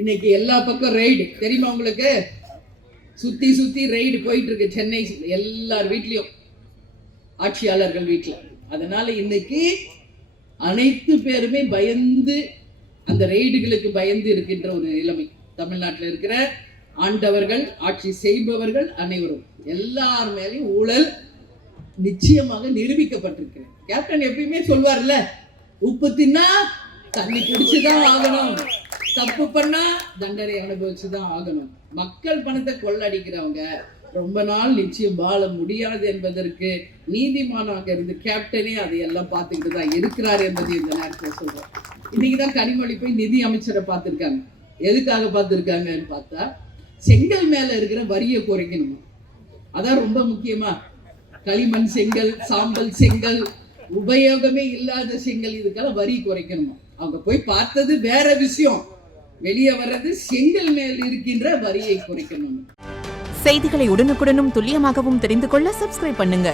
இன்னைக்கு எல்லா பக்கம் ரைடு தெரியுமா உங்களுக்கு? சுத்தி சுத்தி ரைடு போயிட்டு இருக்கு சென்னை எல்லார் வீட்லயும், ஆட்சியாளர்கள் வீட்டுல. அதனால இன்னைக்கு அனைத்து பேருமே பயந்து, அந்த ரெய்டுகளுக்கு பயந்து இருக்கின்ற ஒரு நிலைமை தமிழ்நாட்டில் இருக்கிற ஆண்டவர்கள், ஆட்சி செய்பவர்கள் அனைவரும் எல்லார் மேலேயும் ஊழல் நிச்சயமாக நிரூபிக்கப்பட்டிருக்கிறது. கேப்டன் எப்பயுமே சொல்வார்ல, உப்பு தின்னா தண்ணி குடிச்சுதான் ஆகணும், தப்பு பண்ணா தண்டனை அனுபவிச்சுதான் ஆகணும். மக்கள் பணத்தை கொள்ளடிக்கிறவங்க ரொம்ப நாள் நிச்சயம் வாழ முடியாது என்பதற்கு நீதிமானாக இருந்து கேப்டனே அதையெல்லாம் பார்த்துக்கிட்டு தான் இருக்கிறார் என்பதை இந்த நேரத்தில் சொல்றோம். இன்னைக்குதான் கனிமொழி போய் நிதி அமைச்சரை பார்த்திருக்காங்க. எதுக்காக பார்த்திருக்காங்கன்னு பார்த்தா, செங்கல் மேல இருக்கிற வரியை குறைக்கணுமா. அதான் ரொம்ப முக்கியமா. களிமண் செங்கல், சாம்பல் செங்கல், உபயோகமே இல்லாத செங்கல், இதுக்கெல்லாம் வரி குறைக்கணுமா. அவங்க போய் பார்த்தது வேற விஷயம், வெளியே வர்றது செங்கல் மேல் இருக்கின்ற வரியை குறைக்கணும். செய்திகளை உடனுக்குடனும் துல்லியமாகவும் தெரிந்து கொள்ள சப்ஸ்கிரைப் பண்ணுங்க.